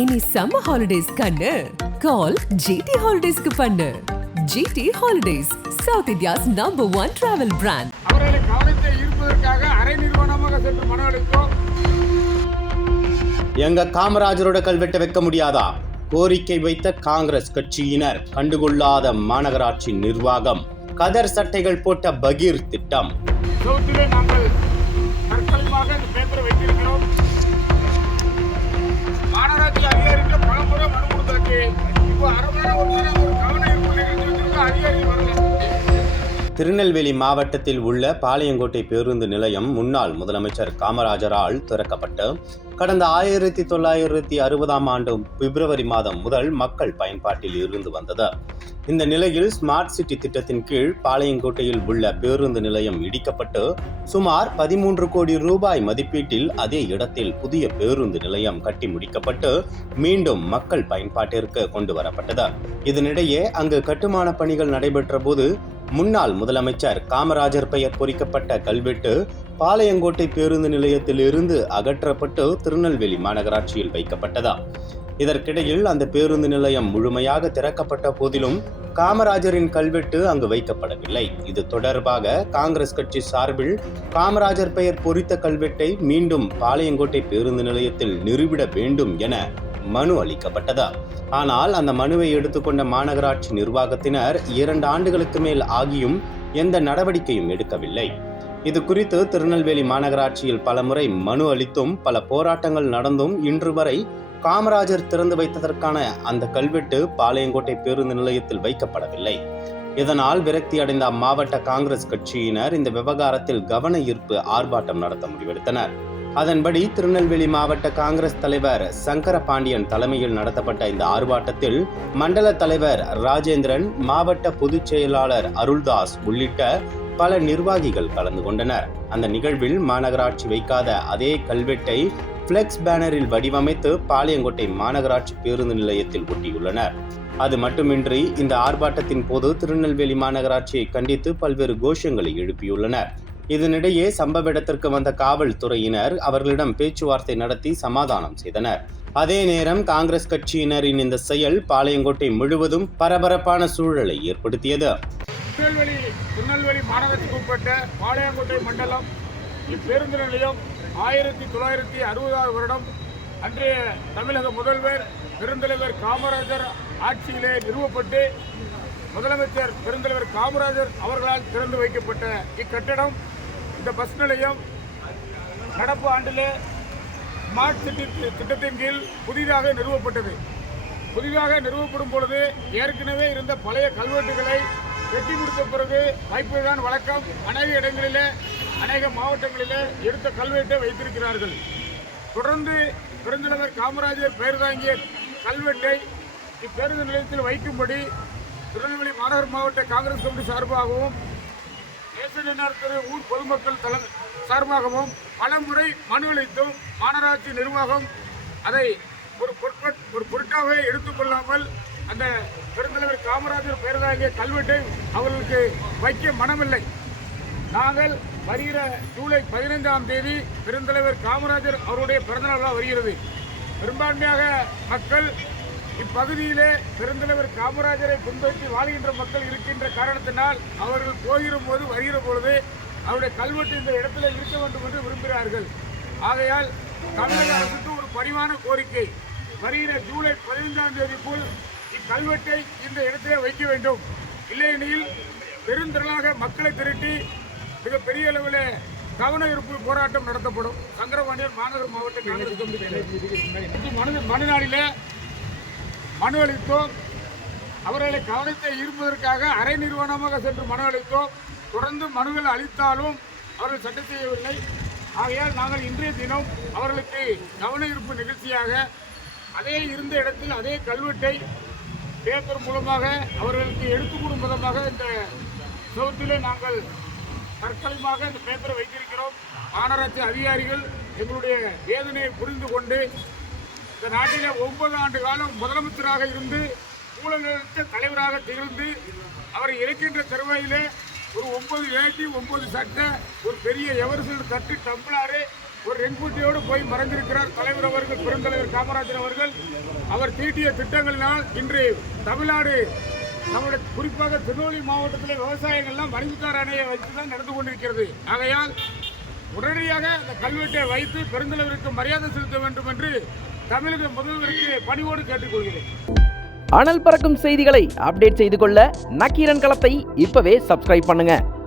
இனி summer holidays கண்ணு. கால் GT ஹாலிடேஸ்க்கு பண்ணு. GT holidays South India's number one travel brand அவர்களை கவனத்தை ஈர்ப்பதற்காக அரை நிர்வாணமாக சென்று மனு அளித்தோம் எங்க காமராஜரோட கல்வெட்டை வைக்க முடியாதா? கோரிக்கை வைத்த காங்கிரஸ் கட்சியினர் கண்டுகொள்ளாத மாநகராட்சி நிர்வாகம் கதர் சட்டைகள் போட்ட பகீர் திட்டம். நாங்கள் தற்காலிகமாக இந்த பேப்பரை வைத்திருக்கிறோம். மாநகராட்சி அதிகாரிக்கு திருநெல்வேலி மாவட்டத்தில் உள்ள பாளையங்கோட்டை பேருந்து நிலையம் முன்னாள் முதலமைச்சர் காமராஜரால் திறக்கப்பட்டு கடந்த ஆயிரத்தி தொள்ளாயிரத்தி அறுபதாம் ஆண்டு பிப்ரவரி மாதம் முதல் மக்கள் பயன்பாட்டில் இருந்து வந்தது. இந்த நிலையில் ஸ்மார்ட் சிட்டி திட்டத்தின் கீழ் பாளையங்கோட்டையில் உள்ள பேருந்து நிலையம் இடிக்கப்பட்டு சுமார் பதிமூன்று கோடி ரூபாய் மதிப்பீட்டில் அதே இடத்தில் புதிய பேருந்து நிலையம் கட்டி முடிக்கப்பட்டு மீண்டும் மக்கள் பயன்பாட்டிற்கு கொண்டு வரப்பட்டது. இதனிடையே அங்கு கட்டுமான பணிகள் நடைபெற்ற போது முன்னாள் முதலமைச்சர் காமராஜர் பெயர் பொறிக்கப்பட்ட கல்வெட்டு பாளையங்கோட்டை பேருந்து நிலையத்தில் இருந்து அகற்றப்பட்டு திருநெல்வேலி மாநகராட்சியில் வைக்கப்பட்டதா இதற்கிடையில் அந்த பேருந்து நிலையம் முழுமையாக திறக்கப்பட்ட போதிலும் காமராஜரின் கல்வெட்டு அங்கு வைக்கப்படவில்லை. இது தொடர்பாக காங்கிரஸ் கட்சி சார்பில் காமராஜர் பெயர் பொறித்த கல்வெட்டை மீண்டும் பாளையங்கோட்டை பேருந்து நிலையத்தில் நிறுவிட வேண்டும் என மனு அளிக்கப்பட்டது? ஆனால் அந்த மனுவை எடுத்துக்கொண்ட மாநகராட்சி நிர்வாகத்தினர் இரண்டு ஆண்டுகளுக்கு மேல் ஆகியும் எந்த நடவடிக்கையும் எடுக்கவில்லை. இது குறித்து திருநெல்வேலி மாநகராட்சியில் பலமுறை மனு அளித்தும் பல போராட்டங்கள் நடந்தும் இன்று வரை காமராஜர் திறந்து வைத்ததற்கான அந்த கல்வெட்டு பாளையங்கோட்டை பேருந்து நிலையத்தில் வைக்கப்படவில்லை. இதனால் விரக்தி அடைந்த அம்மாவட்ட காங்கிரஸ் கட்சியினர் இந்த விவகாரத்தில் கவன ஈர்ப்பு ஆர்ப்பாட்டம் நடத்த முடிவெடுத்தனர். அதன்படி திருநெல்வேலி மாவட்ட காங்கிரஸ் தலைவர் சங்கர பாண்டியன் தலைமையில் நடத்தப்பட்ட இந்த ஆர்ப்பாட்டத்தில் மண்டல தலைவர் ராஜேந்திரன் மாவட்ட பொதுச் செயலாளர் அருள்தாஸ் உள்ளிட்ட பல நிர்வாகிகள் கலந்து கொண்டனர். அந்த நிகழ்வில் மாநகராட்சி வைக்காத அதே கல்வெட்டை பிளெக்ஸ் பேனரில் வடிவமைத்து பாளையங்கோட்டை மாநகராட்சி பேருந்து நிலையத்தில் ஒட்டியுள்ளனர். அது மட்டுமின்றி இந்த ஆர்ப்பாட்டத்தின் போது திருநெல்வேலி மாநகராட்சியை கண்டித்து பல்வேறு கோஷங்களை எழுப்பியுள்ளனர். இதனிடையே சம்பவ இடத்திற்கு வந்த காவல்துறையினர் அவர்களிடம் பேச்சுவார்த்தை நடத்தி சமாதானம் செய்தனர். அதே நேரம் காங்கிரஸ் கட்சியினரின் இந்த செயல் பாளையங்கோட்டை முழுவதும் பரபரப்பான சூழலை ஏற்படுத்தியது. திருநெல்வேலி திருநெல்வேலி மாநகராட்சிக்கு உட்பட்ட பாளையங்கோட்டை மண்டலம் இப்பேருந்து நிலையம் ஆயிரத்தி தொள்ளாயிரத்தி அறுபதாவது வருடம் அன்றைய தமிழக முதல்வர் பெருந்தலைவர் காமராஜர் ஆட்சியிலே நிறுவப்பட்டு முதலமைச்சர் பெருந்தலைவர் காமராஜர் அவர்களால் திறந்து வைக்கப்பட்ட இக்கட்டடம். இந்த பஸ் நிலையம் நடப்பு ஆண்டில் ஸ்மார்ட் சிட்டி திட்டத்தின் கீழ் புதிதாக நிறுவப்பட்டது. புதிதாக நிறுவப்படும் பொழுது ஏற்கனவே இருந்த பழைய கல்வெட்டுகளை வெட்டி முடித்த பிறகு வைப்பதுதான் வழக்கம். அநேக இடங்களிலே அநேக மாவட்டங்களிலே எடுத்த கல்வெட்டை வைத்திருக்கிறார்கள். தொடர்ந்து பெருந்தலைவர் காமராஜர் பெயர் தாங்கிய கல்வெட்டை இப்பேருந்து நிலையத்தில் வைக்கும்படி திருநெல்வேலி மாநகர் மாவட்ட காங்கிரஸ் கமிட்டி சார்பாகவும் தேசிய திரு ஊர் பொதுமக்கள் தலை சார்பாகவும் பல முறை மனு அளித்தும் மாநகராட்சி நிர்வாகம் அதை ஒரு பொருட்பட் ஒரு பொருட்டாகவே எடுத்துக்கொள்ளாமல் அந்த பெருந்தலைவர் காமராஜர் பெயர்தாகிய கல்வெட்டை அவர்களுக்கு வைக்க மனமில்லை. நாங்கள் வருகிற ஜூலை பதினைந்தாம் தேதி பெருந்தலைவர் காமராஜர் அவருடைய பிறந்தநாளாக வருகிறது. பெரும்பான்மையாக மக்கள் இப்பகுதியிலே பெருந்தலைவர் காமராஜரை பின்பற்றி வாழ்கின்ற மக்கள் இருக்கின்ற காரணத்தினால் அவர்கள் போகிற போது வருகிற பொழுது அவருடைய கல்வெட்டு இந்த இடத்துல இருக்க வேண்டும் என்று விரும்புகிறார்கள். ஆகையால் தமிழக அரசுக்கு ஒரு பணிவான கோரிக்கை. வருகிற ஜூலை பதினைந்தாம் தேதிக்குள் இக்கல்வெட்டை இந்த இடத்திலே வைக்க வேண்டும். இல்லையெனில் பெருந்திரளாக மக்களை திரட்டி மிக பெரிய அளவில் கவன இருப்பு போராட்டம் நடத்தப்படும். சங்கரபாண்டியன் மாநகர் மாவட்ட காங்கிரஸ் கமிட்டி மனு மனநாளில் மனு அளித்தோம். அவர்களை கவனத்தை ஈர்ப்பதற்காக அரை நிறுவனமாக சென்று மனு அளித்தோம். தொடர்ந்து மனுகள் அளித்தாலும் அவர்கள் சட்டை செய்யவில்லை. ஆகையால் நாங்கள் இன்றைய தினம் அவர்களுக்கு கவன ஈர்ப்பு நிகழ்ச்சியாக அதே இருந்த இடத்தில் அதே கல்வெட்டை பேப்பர் மூலமாக அவர்களுக்கு எடுத்துக்கூடும் விதமாக இந்த சுவத்திலே நாங்கள் தற்காலிகமாக இந்த பேப்பரை வைத்திருக்கிறோம். மாநகராட்சி அதிகாரிகள் எங்களுடைய வேதனையை புரிந்து கொண்டு இந்த நாட்டிலே ஒன்பது ஆண்டு காலம் முதலமைச்சராக இருந்து ஊழலுக்கு தலைவராக திகழ்ந்து அவரை இறக்கின்ற தருவாயிலே ஒரு ஒன்பது வேட்டி ஒன்பது சட்டை ஒரு பெரிய எவர்சில் தட்டு டம்ளாரு ஒரு ரெங்குட்டியோடு போய் மறைந்திருக்கிறார் தலைவர் அவர்கள் பெருந்தலைவர் காமராஜர் அவர்கள். அவர் தீட்டிய திட்டங்களினால் இன்று தமிழ்நாடு நம்முடைய குறிப்பாக திருநெல்வேலி மாவட்டத்தில் விவசாயங்கள்லாம் மணிமுத்தார் அணையை வைத்து தான் நடந்து கொண்டிருக்கிறது. ஆகையால் உடனடியாக அந்த கல்வெட்டை வைத்து பெருந்தலைவருக்கு மரியாதை செலுத்த வேண்டும் என்று தமிழக முதல்வருக்கு பணிவோடு கேட்டுக்கொள்கிறேன். அனல் பறக்கும் செய்திகளை அப்டேட் செய்து கொள்ள நக்கீரன் களத்தை இப்பவே சப்ஸ்கிரைப் பண்ணுங்க.